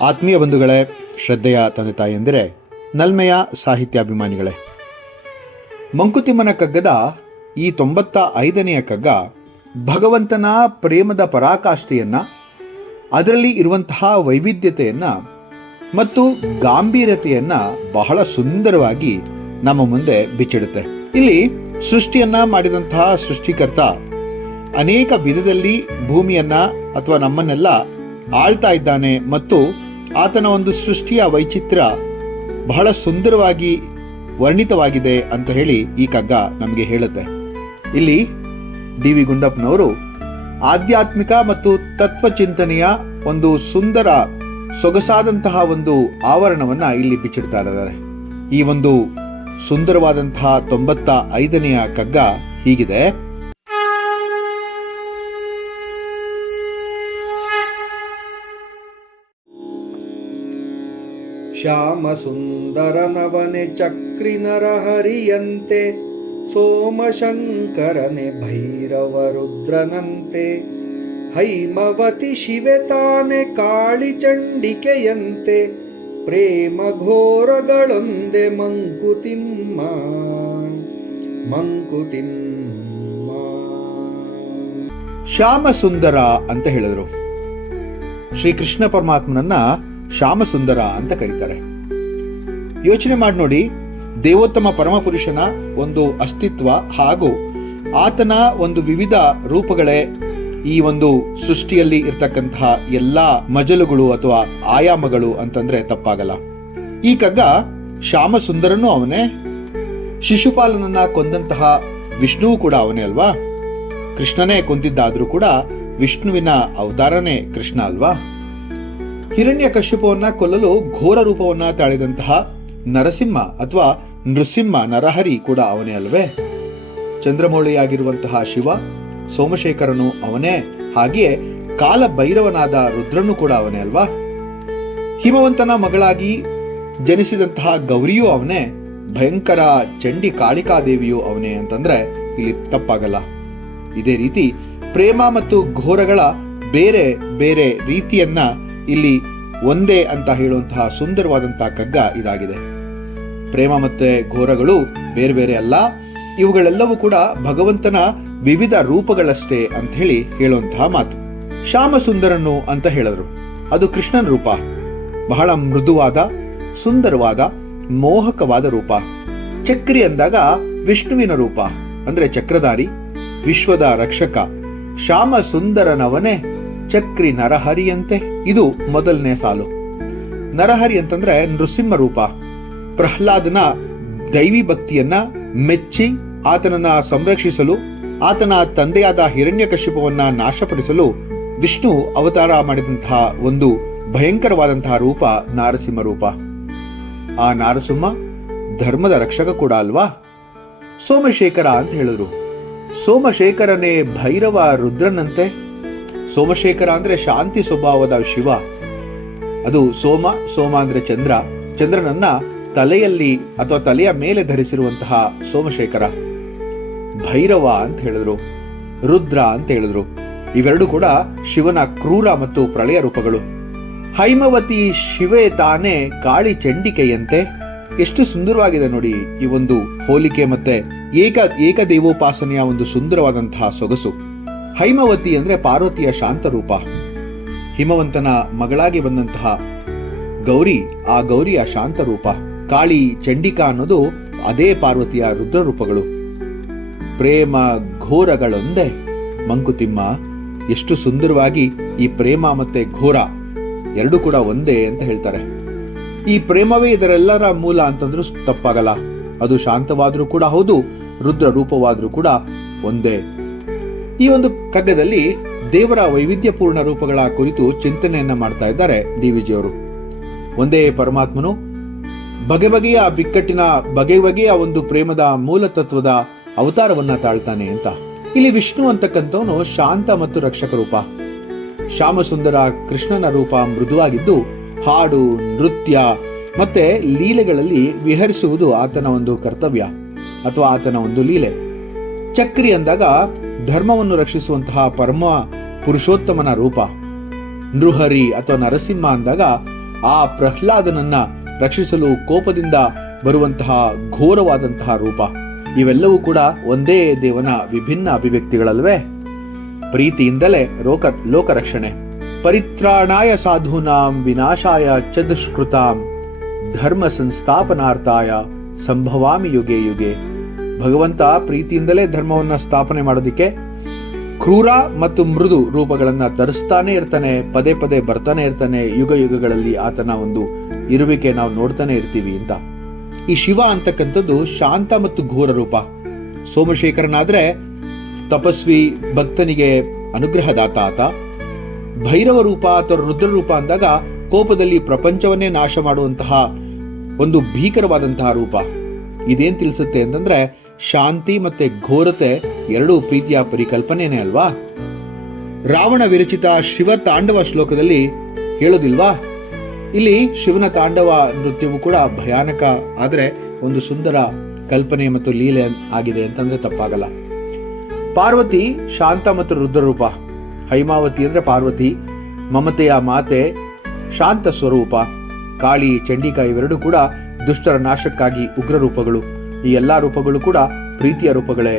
ಆತ್ಮೀಯ ಬಂಧುಗಳೇ, ಶ್ರದ್ಧೆಯ ತಂದೆ ತಾಯಿಯಂದಿರೆ, ನಲ್ಮೆಯ ಸಾಹಿತ್ಯಾಭಿಮಾನಿಗಳೇ, ಮಂಕುತಿಮ್ಮನ ಕಗ್ಗದ ಈ 95ನೆಯ ಕಗ್ಗ ಭಗವಂತನ ಪ್ರೇಮದ ಪರಾಕಾಷ್ಠೆಯನ್ನು, ಅದರಲ್ಲಿ ಇರುವಂತಹ ವೈವಿಧ್ಯತೆಯನ್ನು ಮತ್ತು ಗಾಂಭೀರ್ಯತೆಯನ್ನು ಬಹಳ ಸುಂದರವಾಗಿ ನಮ್ಮ ಮುಂದೆ ಬಿಚ್ಚಿಡುತ್ತೆ. ಇಲ್ಲಿ ಸೃಷ್ಟಿಯನ್ನ ಮಾಡಿದಂತಹ ಸೃಷ್ಟಿಕರ್ತ ಅನೇಕ ವಿಧದಲ್ಲಿ ಭೂಮಿಯನ್ನ ಅಥವಾ ನಮ್ಮನ್ನೆಲ್ಲ ಆಳ್ತಾ ಇದ್ದಾನೆ ಮತ್ತು ಆತನ ಒಂದು ಸೃಷ್ಟಿಯ ವೈಚಿತ್ರ್ಯ ಬಹಳ ಸುಂದರವಾಗಿ ವರ್ಣಿತವಾಗಿದೆ ಅಂತ ಹೇಳಿ ಈ ಕಗ್ಗ ನಮಗೆ ಹೇಳುತ್ತೆ. ಇಲ್ಲಿ ಡಿ.ವಿ. ಗುಂಡಪ್ಪನವರು ಆಧ್ಯಾತ್ಮಿಕ ಮತ್ತು ತತ್ವಚಿಂತನೆಯ ಒಂದು ಸುಂದರ ಸೊಗಸಾದಂತಹ ಒಂದು ಆವರಣವನ್ನ ಇಲ್ಲಿ ಬಿಚ್ಚಿಡ್ತಾ ಇದ್ದಾರೆ. ಈ ಒಂದು ಸುಂದರವಾದಂತಹ 95ನೆಯ ಕಗ್ಗ ಹೀಗಿದೆ. ಶ್ಯಾಮ ಸುಂದರನವನೆ ಚಕ್ರಿ ನರಹರಿಯಂತೆ, ಸೋಮಶಂಕರನೆ ಭೈರವ ರುದ್ರನಂತೆ, ಹೈಮವತಿ ಶಿವೆ ತಾನೆ ಕಾಳಿ ಚಂಡಿಕೆಯಂತೆ, ಪ್ರೇಮ ಘೋರಗಳೊಂದೆ ಮಂಕುತಿಮ್ಮ ಮಂಕುತಿಮ್ಮ. ಶ್ಯಾಮ ಸುಂದರ ಅಂತ ಹೇಳಿದ್ರು. ಶ್ರೀಕೃಷ್ಣ ಪರಮಾತ್ಮನನ್ನ ಶ್ಯಾಮ ಸುಂದರ ಅಂತ ಕರೀತಾರೆ. ಯೋಚನೆ ಮಾಡಿ ನೋಡಿ, ದೇವೋತ್ತಮ ಪರಮಪುರುಷನ ಒಂದು ಅಸ್ತಿತ್ವ ಹಾಗೂ ಆತನ ಒಂದು ವಿವಿಧ ರೂಪಗಳೇ ಈ ಒಂದು ಸೃಷ್ಟಿಯಲ್ಲಿ ಇರ್ತಕ್ಕಂತಹ ಎಲ್ಲಾ ಮಜಲುಗಳು ಅಥವಾ ಆಯಾಮಗಳು ಅಂತಂದ್ರೆ ತಪ್ಪಾಗಲ್ಲ. ಈ ಕಗ್ಗ ಶ್ಯಾಮ ಸುಂದರನೂ ಅವನೇ, ಶಿಶುಪಾಲನನ್ನ ಕೊಂದಂತಹ ವಿಷ್ಣುವು ಕೂಡ ಅವನೇ ಅಲ್ವಾ? ಕೃಷ್ಣನೇ ಕೊಂದಿದ್ದಾದ್ರೂ ಕೂಡ ವಿಷ್ಣುವಿನ ಅವತಾರನೇ ಕೃಷ್ಣ ಅಲ್ವಾ? ಹಿರಣ್ಯ ಕಶ್ಯಪವನ್ನ ಕೊಲ್ಲಲು ಘೋರ ರೂಪವನ್ನ ತಾಳಿದಂತಹ ನರಸಿಂಹ ಅಥವಾ ನೃಸಿಂಹ ನರಹರಿ ಕೂಡ ಅವನೇ ಅಲ್ವೇ? ಚಂದ್ರಮೌಳಿಯಾಗಿರುವಂತಹ ಶಿವ ಸೋಮಶೇಖರನು ಅವನೇ, ಹಾಗೆಯೇ ಕಾಲ ಭೈರವನಾದ ರುದ್ರನು ಕೂಡ ಅವನೇ ಅಲ್ವಾ? ಹಿಮವಂತನ ಮಗಳಾಗಿ ಜನಿಸಿದಂತಹ ಗೌರಿಯೂ ಅವನೇ, ಭಯಂಕರ ಚಂಡಿ ಕಾಳಿಕಾದೇವಿಯೂ ಅವನೇ ಅಂತಂದ್ರೆ ಇಲ್ಲಿ ತಪ್ಪಾಗಲ್ಲ. ಇದೇ ರೀತಿ ಪ್ರೇಮ ಮತ್ತು ಘೋರಗಳ ಬೇರೆ ಬೇರೆ ರೀತಿಯನ್ನ ಇಲ್ಲಿ ಒಂದೇ ಅಂತ ಹೇಳುವಂತಹ ಸುಂದರವಾದಂತಹ ಕಗ್ಗ ಇದಾಗಿದೆ. ಪ್ರೇಮ ಮತ್ತೆ ಘೋರಗಳು ಬೇರೆ ಬೇರೆ ಅಲ್ಲ, ಇವುಗಳೆಲ್ಲವೂ ಕೂಡ ಭಗವಂತನ ವಿವಿಧ ರೂಪಗಳಷ್ಟೇ ಅಂತ ಹೇಳಿ ಹೇಳುವಂತಹ ಮಾತು. ಶ್ಯಾಮ ಸುಂದರನು ಅಂತ ಹೇಳಿದ್ರು, ಅದು ಕೃಷ್ಣನ ರೂಪ. ಬಹಳ ಮೃದುವಾದ, ಸುಂದರವಾದ, ಮೋಹಕವಾದ ರೂಪ. ಚಕ್ರಿ ಅಂದಾಗ ವಿಷ್ಣುವಿನ ರೂಪ, ಅಂದ್ರೆ ಚಕ್ರಧಾರಿ, ವಿಶ್ವದ ರಕ್ಷಕ. ಶ್ಯಾಮ ಸುಂದರನವನೇ ಚಕ್ರಿ ನರಹರಿಯಂತೆ, ಇದು ಮೊದಲನೇ ಸಾಲು. ನರಹರಿ ಅಂತಂದ್ರೆ ನೃಸಿಂಹ ರೂಪ. ಪ್ರಹ್ಲಾದನ ದೈವಿ ಭಕ್ತಿಯನ್ನ ಮೆಚ್ಚಿ ಆತನನ್ನ ಸಂರಕ್ಷಿಸಲು, ಆತನ ತಂದೆಯಾದ ಹಿರಣ್ಯಕಶ್ಯಪವನ್ನ ನಾಶಪಡಿಸಲು ವಿಷ್ಣು ಅವತಾರ ಮಾಡಿದಂತಹ ಒಂದು ಭಯಂಕರವಾದಂತಹ ರೂಪ ನಾರಸಿಂಹ ರೂಪ. ಆ ನಾರಸಿಂಹ ಧರ್ಮದ ರಕ್ಷಕ ಕೂಡ ಅಲ್ವಾ? ಸೋಮಶೇಖರ ಅಂತ ಹೇಳಿದ್ರು. ಸೋಮಶೇಖರನೇ ಭೈರವ ರುದ್ರನಂತೆ. ಸೋಮಶೇಖರ ಅಂದ್ರೆ ಶಾಂತಿ ಸ್ವಭಾವದ ಶಿವ. ಅದು ಸೋಮ, ಸೋಮ ಅಂದ್ರೆ ಚಂದ್ರ, ಚಂದ್ರನನ್ನ ತಲೆಯಲ್ಲಿ ಅಥವಾ ತಲೆಯ ಮೇಲೆ ಧರಿಸಿರುವಂತಹ ಸೋಮಶೇಖರ. ಭೈರವ ಅಂತ ಹೇಳಿದ್ರು, ರುದ್ರ ಅಂತ ಹೇಳಿದ್ರು. ಇವೆರಡು ಕೂಡ ಶಿವನ ಕ್ರೂರ ಮತ್ತು ಪ್ರಳಯ ರೂಪಗಳು. ಹೈಮವತಿ ಶಿವೆ ತಾನೇ ಕಾಳಿ ಚಂಡಿಕೆಯಂತೆ. ಎಷ್ಟು ಸುಂದರವಾಗಿದೆ ನೋಡಿ ಈ ಒಂದು ಹೋಲಿಕೆ ಮತ್ತೆ ಏಕದೇವೋಪಾಸನೆಯ ಒಂದು ಸುಂದರವಾದಂತಹ ಸೊಗಸು. ಹೈಮವತಿ ಅಂದ್ರೆ ಪಾರ್ವತಿಯ ಶಾಂತ ರೂಪ. ಹಿಮವಂತನ ಮಗಳಾಗಿ ಬಂದಂತಹ ಗೌರಿ, ಆ ಗೌರಿಯ ಶಾಂತ ರೂಪ. ಕಾಳಿ ಚಂಡಿಕಾ ಅನ್ನೋದು ಅದೇ ಪಾರ್ವತಿಯ ರುದ್ರ ರೂಪಗಳು. ಪ್ರೇಮ ಘೋರಗಳೊಂದೇ ಮಂಕುತಿಮ್ಮ. ಎಷ್ಟು ಸುಂದರವಾಗಿ ಈ ಪ್ರೇಮ ಮತ್ತೆ ಘೋರ ಎರಡು ಕೂಡ ಒಂದೇ ಅಂತ ಹೇಳ್ತಾರೆ. ಈ ಪ್ರೇಮವೇ ಇದರೆಲ್ಲರ ಮೂಲ ಅಂತಂದ್ರೂ ತಪ್ಪಾಗಲ್ಲ. ಅದು ಶಾಂತವಾದ್ರೂ ಕೂಡ ಹೌದು, ರುದ್ರ ರೂಪವಾದ್ರೂ ಕೂಡ ಒಂದೇ. ಈ ಒಂದು ಕಗ್ಗದಲ್ಲಿ ದೇವರ ವೈವಿಧ್ಯಪೂರ್ಣ ರೂಪಗಳ ಕುರಿತು ಚಿಂತನೆಯನ್ನ ಮಾಡ್ತಾ ಇದ್ದಾರೆ ಡಿ.ವಿ.ಜಿ. ಅವರು. ಒಂದೇ ಪರಮಾತ್ಮನು ಬಗೆ ಬಗೆಯ ಬಿಕ್ಕಟ್ಟಿನ ಬಗೆ ಬಗೆಯ ಒಂದು ಪ್ರೇಮದ ಮೂಲ ತತ್ವದ ಅವತಾರವನ್ನ ತಾಳ್ತಾನೆ ಅಂತ. ಇಲ್ಲಿ ವಿಷ್ಣು ಅಂತಕ್ಕಂಥವನು ಶಾಂತ ಮತ್ತು ರಕ್ಷಕ ರೂಪ. ಶ್ಯಾಮಸುಂದರ ಕೃಷ್ಣನ ರೂಪ ಮೃದುವಾಗಿದ್ದು ಹಾಡು, ನೃತ್ಯ ಮತ್ತೆ ಲೀಲೆಗಳಲ್ಲಿ ವಿಹರಿಸುವುದು ಆತನ ಒಂದು ಕರ್ತವ್ಯ ಅಥವಾ ಆತನ ಒಂದು ಲೀಲೆ. ಚಕ್ರಿ ಅಂದಾಗ ಧರ್ಮವನ್ನು ರಕ್ಷಿಸುವಂತಹ ಪರಮ ಪುರುಷೋತ್ತಮನ ರೂಪ. ನೃಹರಿ ಅಥವಾ ನರಸಿಂಹ ಅಂದಾಗ ಆ ಪ್ರಹ್ಲಾದನನ್ನ ರಕ್ಷಿಸಲು ಕೋಪದಿಂದ ಬರುವಂತಹ ಘೋರವಾದಂತಹ ರೂಪ. ಇವೆಲ್ಲವೂ ಕೂಡ ಒಂದೇ ದೇವನ ವಿಭಿನ್ನ ಅಭಿವ್ಯಕ್ತಿಗಳಲ್ವೇ? ಪ್ರೀತಿಯಿಂದಲೇ ಲೋಕರಕ್ಷಣೆ. ಪರಿತ್ರಾಣಾಯ ಸಾಧೂನಾಂ ವಿನಾಶಾಯ ಚ ದುಷ್ಕೃತಾಂ ಧರ್ಮ ಸಂಸ್ಥಾಪನಾರ್ಥಾಯ ಸಂಭವಾಮಿ ಯುಗೆ ಯುಗೆ. ಭಗವಂತ ಪ್ರೀತಿಯಿಂದಲೇ ಧರ್ಮವನ್ನ ಸ್ಥಾಪನೆ ಮಾಡೋದಿಕ್ಕೆ ಕ್ರೂರ ಮತ್ತು ಮೃದು ರೂಪಗಳನ್ನ ಧರಿಸ್ತಾನೆ ಇರ್ತಾನೆ, ಪದೇ ಪದೇ ಬರ್ತಾನೆ ಇರ್ತಾನೆ. ಯುಗ ಯುಗಗಳಲ್ಲಿ ಆತನ ಒಂದು ಇರುವಿಕೆ ನಾವು ನೋಡ್ತಾನೆ ಇರ್ತೀವಿ ಅಂತ. ಈ ಶಿವ ಅಂತಕ್ಕಂಥದ್ದು ಶಾಂತ ಮತ್ತು ಘೋರ ರೂಪ. ಸೋಮಶೇಖರನಾದ್ರೆ ತಪಸ್ವಿ, ಭಕ್ತನಿಗೆ ಅನುಗ್ರಹದಾತ ಆತ. ಭೈರವ ರೂಪ ಅಥವಾ ರುದ್ರ ರೂಪ ಅಂದಾಗ ಕೋಪದಲ್ಲಿ ಪ್ರಪಂಚವನ್ನೇ ನಾಶ ಮಾಡುವಂತಹ ಒಂದು ಭೀಕರವಾದಂತಹ ರೂಪ. ಇದೇನ್ ತಿಳಿಸುತ್ತೆ ಅಂತಂದ್ರೆ ಶಾಂತಿ ಮತ್ತೆ ಘೋರತೆ ಎರಡೂ ಪ್ರೀತಿಯ ಪರಿಕಲ್ಪನೆನೇ ಅಲ್ವಾ? ರಾವಣ ವಿರಚಿತ ಶಿವ ತಾಂಡವ ಶ್ಲೋಕದಲ್ಲಿ ಹೇಳೋದಿಲ್ವಾ? ಇಲ್ಲಿ ಶಿವನ ತಾಂಡವ ನೃತ್ಯವು ಕೂಡ ಭಯಾನಕ, ಆದರೆ ಒಂದು ಸುಂದರ ಕಲ್ಪನೆ ಮತ್ತು ಲೀಲೆ ಆಗಿದೆ ಅಂತಂದ್ರೆ ತಪ್ಪಾಗಲ್ಲ. ಪಾರ್ವತಿ ಶಾಂತ ಮತ್ತು ರುದ್ರ ರೂಪ. ಹೈಮಾವತಿ ಅಂದ್ರೆ ಪಾರ್ವತಿ, ಮಮತೆಯ ಮಾತೆ, ಶಾಂತ ಸ್ವರೂಪ. ಕಾಳಿ, ಚಂಡಿಕಾ ಇವೆರಡೂ ಕೂಡ ದುಷ್ಟರ ನಾಶಕ್ಕಾಗಿ ಉಗ್ರ ರೂಪಗಳು. ಈ ಎಲ್ಲಾ ರೂಪಗಳು ಕೂಡ ಪ್ರೀತಿಯ ರೂಪಗಳೇ.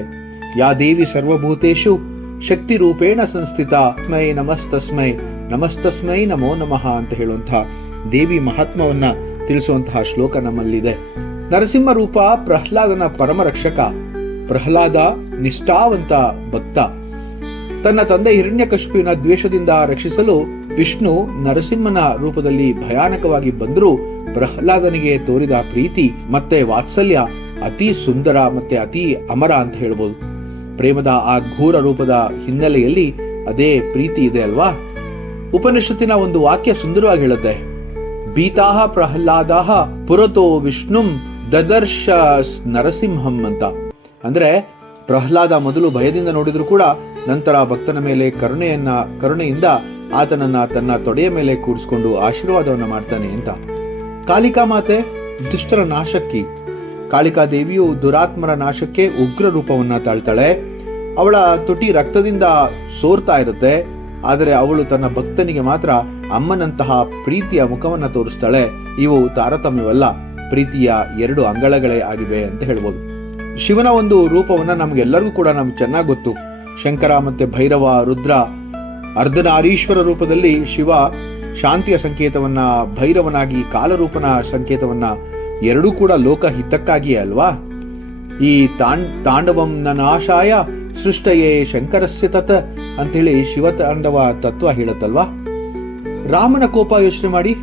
ಯಾ ದೇವಿ ಸರ್ವಭೂತೇಷು ಶಕ್ತಿ ರೂಪೇಣ ಸಂಸ್ಥಿತ ಸ್ಮೈ ನಮಸ್ತಸ್ಮೈ ನಮಸ್ತಸ್ಮೈ ನಮೋ ನಮಃ ಅಂತ ಹೇಳುವಂತಹ ದೇವಿ ಮಹಾತ್ಮವನ್ನ ತಿಳಿಸುವಂತಹ ಶ್ಲೋಕ ನಮ್ಮಲ್ಲಿದೆ. ನರಸಿಂಹ ರೂಪ ಪ್ರಹ್ಲಾದನ ಪರಮ ರಕ್ಷಕ. ಪ್ರಹ್ಲಾದ ನಿಷ್ಠಾವಂತ ಭಕ್ತ. ತನ್ನ ತಂದೆ ಹಿರಣ್ಯಕಶಿಪುವಿನ ದ್ವೇಷದಿಂದ ರಕ್ಷಿಸಲು ವಿಷ್ಣು ನರಸಿಂಹನ ರೂಪದಲ್ಲಿ ಭಯಾನಕವಾಗಿ ಬಂದರೂ ಪ್ರಹ್ಲಾದನಿಗೆ ತೋರಿದ ಪ್ರೀತಿ ಮತ್ತೆ ವಾತ್ಸಲ್ಯ ಅತಿ ಸುಂದರ ಮತ್ತೆ ಅತಿ ಅಮರ ಅಂತ ಹೇಳ್ಬೋದು. ಪ್ರೇಮದ ಆ ಘೋರ ರೂಪದ ಹಿನ್ನೆಲೆಯಲ್ಲಿ ಅದೇ ಪ್ರೀತಿ ಇದೆ ಅಲ್ವಾ? ಉಪನಿಷತ್ತಿನ ಒಂದು ವಾಕ್ಯ ಸುಂದರವಾಗಿ ಹೇಳುತ್ತೆ, ಭೀತಾಹ ಪ್ರಹ್ಲಾದಾಹ ಪುರತೋ ವಿಷ್ಣುಂ ದದರ್ಶ ನರಸಿಂಹಂ ಅಂತ. ಅಂದ್ರೆ ಪ್ರಹ್ಲಾದ ಮೊದಲು ಭಯದಿಂದ ನೋಡಿದ್ರು ಕೂಡ ನಂತರ ಭಕ್ತನ ಮೇಲೆ ಕರುಣೆಯಿಂದ ಆತನನ್ನ ತನ್ನ ತೊಡೆಯ ಮೇಲೆ ಕೂಡಿಸ್ಕೊಂಡು ಆಶೀರ್ವಾದವನ್ನ ಮಾಡ್ತಾನೆ ಅಂತ. ಕಾಳಿಕಾ ಮಾತೆ ದುಷ್ಟರ ನಾಶಕ್ಕಿ. ಕಾಳಿಕಾ ದೇವಿಯು ದುರಾತ್ಮರ ನಾಶಕ್ಕೆ ಉಗ್ರ ರೂಪವನ್ನ ತಾಳ್ತಾಳೆ. ಅವಳ ತುಟಿ ರಕ್ತದಿಂದ ಸೋರ್ತಾ ಇರುತ್ತೆ, ಆದರೆ ಅವಳು ತನ್ನ ಭಕ್ತನಿಗೆ ಮಾತ್ರ ಅಮ್ಮನಂತಹ ಪ್ರೀತಿಯ ಮುಖವನ್ನ ತೋರಿಸ್ತಾಳೆ. ಇವು ತಾರತಮ್ಯವಲ್ಲ, ಪ್ರೀತಿಯ ಎರಡು ಅಂಗಳಗಳೇ ಆಗಿವೆ ಅಂತ ಹೇಳ್ಬೋದು. ಶಿವನ ಒಂದು ರೂಪವನ್ನ ನಮ್ಗೆಲ್ಲರಿಗೂ ಕೂಡ ನಮ್ಗೆ ಚೆನ್ನಾಗಿ ಗೊತ್ತು. ಶಂಕರ ಮತ್ತೆ ಭೈರವ, ರುದ್ರ, ಅರ್ಧನಾರೀಶ್ವರ ರೂಪದಲ್ಲಿ ಶಿವ ಶಾಂತಿಯ ಸಂಕೇತವನ್ನ, ಭೈರವನಾಗಿ ಕಾಲರೂಪನ ಸಂಕೇತವನ್ನ, ಎರಡೂ ಕೂಡ ಲೋಕ ಹಿತಕ್ಕಾಗಿಯೇ ಅಲ್ವಾ? ಈ ತಾಂಡವಂ ನಾಶಾಯ ಸೃಷ್ಟಯೇ ಶಂಕರಸ್ಯ ತತ್ ಅಂತೇಳಿ ಶಿವ ತಾಂಡವ ತತ್ವ ಹೇಳುತ್ತಲ್ವಾ? ರಾಮನ ಕೋಪ ಯೋಚನೆ ಮಾಡಿ.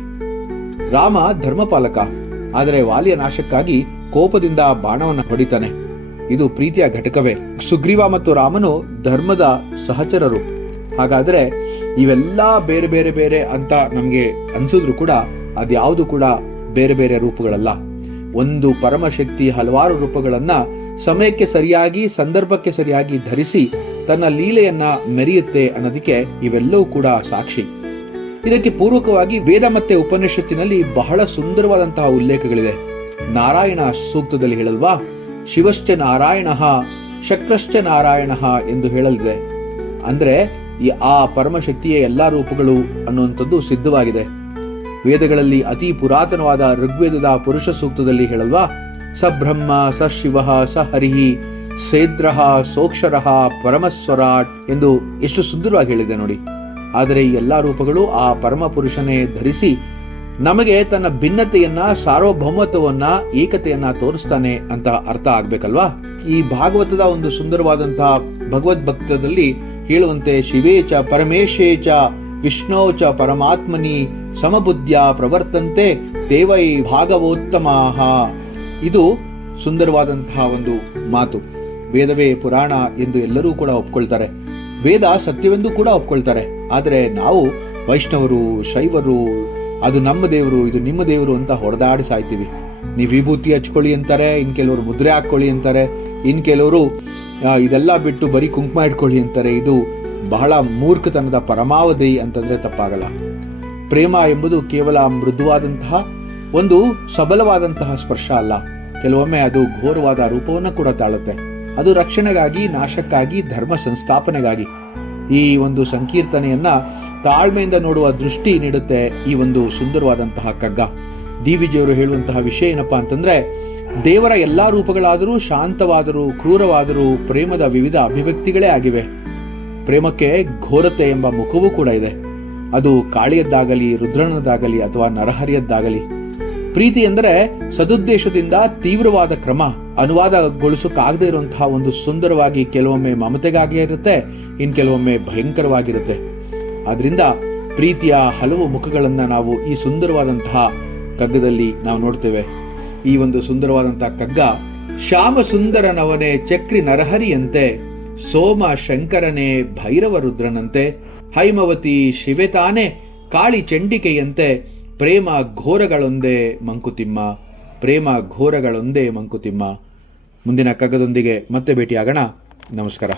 ರಾಮ ಧರ್ಮಪಾಲಕ, ಆದರೆ ವಾಲಿಯ ನಾಶಕ್ಕಾಗಿ ಕೋಪದಿಂದ ಬಾಣವನ್ನ ಹೊಡಿತಾನೆ. ಇದು ಪ್ರೀತಿಯ ಘಟಕವೇ. ಸುಗ್ರೀವ ಮತ್ತು ರಾಮನು ಧರ್ಮದ ಸಹಚರರು. ಹಾಗಾದ್ರೆ ಇವೆಲ್ಲ ಬೇರೆ ಬೇರೆ ಬೇರೆ ಅಂತ ನಮ್ಗೆ ಅನ್ಸಿದ್ರು ಕೂಡ ಅದ್ಯಾವುದು ಕೂಡ ಬೇರೆ ಬೇರೆ ರೂಪಗಳಲ್ಲ. ಒಂದು ಪರಮಶಕ್ತಿ ಹಲವಾರು ರೂಪಗಳನ್ನ ಸಮಯಕ್ಕೆ ಸರಿಯಾಗಿ, ಸಂದರ್ಭಕ್ಕೆ ಸರಿಯಾಗಿ ಧರಿಸಿ ತನ್ನ ಲೀಲೆಯನ್ನ ಮೆರೆಯುತ್ತೆ ಅನ್ನೋದಕ್ಕೆ ಇವೆಲ್ಲವೂ ಕೂಡ ಸಾಕ್ಷಿ. ಇದಕ್ಕೆ ಪೂರ್ವಕವಾಗಿ ವೇದ ಮತ್ತೆ ಉಪನಿಷತ್ತಿನಲ್ಲಿ ಬಹಳ ಸುಂದರವಾದಂತಹ ಉಲ್ಲೇಖಗಳಿದೆ. ನಾರಾಯಣ ಸೂಕ್ತದಲ್ಲಿ ಹೇಳಲ್ವಾ, ಶಿವಶ್ಚ ನಾರಾಯಣ ಶಕ್ರಶ್ಚ ನಾರಾಯಣ ಎಂದು ಹೇಳಲಿದೆ. ಅಂದ್ರೆ ಆ ಪರಮಶಕ್ತಿಯ ಎಲ್ಲಾ ರೂಪಗಳು ಅನ್ನುವಂಥದ್ದು ಸಿದ್ಧವಾಗಿದೆ. ವೇದಗಳಲ್ಲಿ ಅತಿ ಪುರಾತನವಾದ ಋಗ್ವೇದದ ಪುರುಷ ಸೂಕ್ತದಲ್ಲಿ ಹೇಳಲ್ವಾ, ಸ ಬ್ರಹ್ಮ ಸ ಶಿವ ಸ ಹರಿಹಿ ಸೇದ್ರಃ ಸೋಕ್ಷರಃ ಪರಮಸ್ವರಾಟ್ ಎಂದು ಎಷ್ಟು ಸುಂದರವಾಗಿ ಹೇಳಿದೆ ನೋಡಿ. ಆದರೆ ಈ ಎಲ್ಲಾ ರೂಪಗಳು ಆ ಪರಮ ಪುರುಷನೇ ಧರಿಸಿ ನಮಗೆ ತನ್ನ ಭಿನ್ನತೆಯನ್ನ, ಸಾರ್ವಭೌಮತ್ವವನ್ನ, ಏಕತೆಯನ್ನ ತೋರಿಸ್ತಾನೆ ಅಂತ ಅರ್ಥ ಆಗ್ಬೇಕಲ್ವಾ? ಈ ಭಾಗವತದ ಒಂದು ಸುಂದರವಾದಂತಹ ಭಗವದ್ಭಕ್ತದಲ್ಲಿ ಹೇಳುವಂತೆ, ಶಿವೇಚ ಪರಮೇಶೇಚ ವಿಷ್ಣೋಚ ಪರಮಾತ್ಮನಿ ಸಮಬುದ್ಧ್ಯ ಪ್ರವರ್ತಂತೆ ದೇವೈ ಭಾಗವೋತ್ತಮಾಹ. ಇದು ಸುಂದರವಾದಂತಹ ಒಂದು ಮಾತು. ವೇದವೇ ಪುರಾಣ ಎಂದು ಎಲ್ಲರೂ ಕೂಡ ಒಪ್ಕೊಳ್ತಾರೆ. ವೇದ ಸತ್ಯವೆಂದು ಕೂಡ ಒಪ್ಕೊಳ್ತಾರೆ. ಆದರೆ ನಾವು ವೈಷ್ಣವರು, ಶೈವರು, ಅದು ನಮ್ಮ ದೇವರು, ಇದು ನಿಮ್ಮ ದೇವರು ಅಂತ ಹೊಡೆದಾಡಿ ಸಾಯ್ತೀವಿ. ನೀವು ವಿಭೂತಿ ಹಚ್ಕೊಳ್ಳಿ ಅಂತಾರೆ, ಇನ್ ಕೆಲವರು ಮುದ್ರೆ ಹಾಕೊಳ್ಳಿ ಅಂತಾರೆ, ಇನ್ ಕೆಲವರು ಇದೆಲ್ಲ ಬಿಟ್ಟು ಬರೀ ಕುಂಕುಮ ಇಟ್ಕೊಳ್ಳಿ ಅಂತಾರೆ. ಇದು ಬಹಳ ಮೂರ್ಖತನದ ಪರಮಾವಧಿ ಅಂತಂದ್ರೆ ತಪ್ಪಾಗಲ್ಲ. ಪ್ರೇಮ ಎಂಬುದು ಕೇವಲ ಮೃದುವಾದಂತಹ ಒಂದು ಸಬಲವಾದಂತಹ ಸ್ಪರ್ಶ ಅಲ್ಲ. ಕೆಲವೊಮ್ಮೆ ಅದು ಘೋರವಾದ ರೂಪವನ್ನು ಕೂಡ ತಾಳುತ್ತೆ. ಅದು ರಕ್ಷಣೆಗಾಗಿ, ನಾಶಕ್ಕಾಗಿ, ಧರ್ಮ ಸಂಸ್ಥಾಪನೆಗಾಗಿ. ಈ ಒಂದು ಸಂಕೀರ್ತನೆಯನ್ನ ತಾಳ್ಮೆಯಿಂದ ನೋಡುವ ದೃಷ್ಟಿ ನೀಡುತ್ತೆ ಈ ಒಂದು ಸುಂದರವಾದಂತಹ ಕಗ್ಗ. ಡಿ.ವಿ.ಜಿಯವರು ಹೇಳುವಂತಹ ವಿಷಯ ಏನಪ್ಪಾ ಅಂತಂದ್ರೆ, ದೇವರ ಎಲ್ಲಾ ರೂಪಗಳಾದರೂ ಶಾಂತವಾದರೂ ಕ್ರೂರವಾದರೂ ಪ್ರೇಮದ ವಿವಿಧ ಅಭಿವ್ಯಕ್ತಿಗಳೇ ಆಗಿವೆ. ಪ್ರೇಮಕ್ಕೆ ಘೋರತೆ ಎಂಬ ಮುಖವೂ ಕೂಡ ಇದೆ. ಅದು ಕಾಳಿಯದ್ದಾಗಲಿ, ರುದ್ರನದ್ದಾಗಲಿ ಅಥವಾ ನರಹರಿಯದ್ದಾಗಲಿ. ಪ್ರೀತಿ ಎಂದರೆ ಸದುದ್ದೇಶದಿಂದ ತೀವ್ರವಾದ ಕ್ರಮ, ಅನುವಾದಗೊಳಿಸೋಕ್ಕಾಗದೇ ಇರುವಂತಹ ಒಂದು ಸುಂದರವಾಗಿ ಕೆಲವೊಮ್ಮೆ ಮಮತೆಗಾಗಿ ಇರುತ್ತೆ, ಇನ್ ಕೆಲವೊಮ್ಮೆ ಭಯಂಕರವಾಗಿರುತ್ತೆ. ಆದ್ರಿಂದ ಪ್ರೀತಿಯ ಹಲವು ಮುಖಗಳನ್ನ ನಾವು ಈ ಸುಂದರವಾದಂತಹ ಕಗ್ಗದಲ್ಲಿ ನಾವು ನೋಡ್ತೇವೆ. ಈ ಒಂದು ಸುಂದರವಾದಂತಹ ಕಗ್ಗ, ಶ್ಯಾಮ ಸುಂದರನವನೇ ಚಕ್ರಿ ನರಹರಿಯಂತೆ, ಸೋಮ ಶಂಕರನೇ ಭೈರವ ರುದ್ರನಂತೆ, ಹೈಮವತಿ ಶಿವೆತಾನೆ ಕಾಳಿ ಚಂಡಿಕೆಯಂತೆ, ಪ್ರೇಮ ಘೋರಗಳೊಂದೇ ಮಂಕುತಿಮ್ಮ, ಪ್ರೇಮ ಘೋರಗಳೊಂದೇ ಮಂಕುತಿಮ್ಮ. ಮುಂದಿನ ಕಗ್ಗದೊಂದಿಗೆ ಮತ್ತೆ ಭೇಟಿಯಾಗೋಣ. ನಮಸ್ಕಾರ.